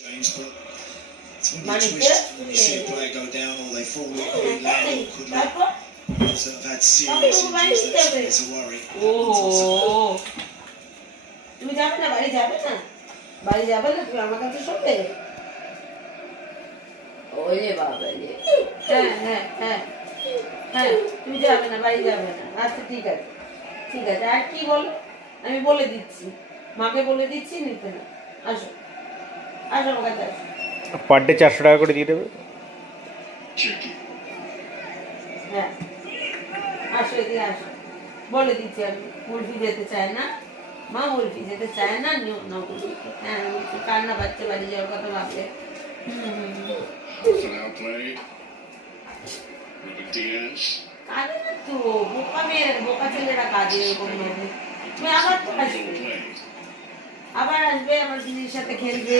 James, but it's when you twist, when you see a player go down or they fall, it could land or could not. So I've had serious injuries, that's a worry. Oh. তুমি যাবে না, বাড়ি যাবে না, বাড়ি যাবে না, তুমি আমার কাছে শোবে। ওরে বাবা রে, হ্যাঁ হ্যাঁ হ্যাঁ হ্যাঁ, তুমি যাবে না, বাড়ি যাবে না। আচ্ছা ঠিক আছে, ঠিক আছে। আর কি বলো, আমি বলে দিচ্ছি, মাকে বলে দিচ্ছি নিতে না। আসো আসো আমার কাছে আসো। পার ডে 400 টাকা করে দিয়ে দেবে। হ্যাঁ আসো, এদিকে আসো, বলে দিচ্ছি আমি। উর্ফি যেতে চায় না, মা উর্ফি যেতে চায় না, নিও না উর্ফিকে। হ্যাঁ উর্ফি কান্না পাচ্ছে, বাড়ি যাওয়ার কথা ভাবলে। কাঁদে না তো, বোকা মেয়ের, বোকা ছেলেরা কাঁদে এরকম ভাবে। তুমি আবার তো আসবে, আবার আসবে, আমার দিদির সাথে খেলবে।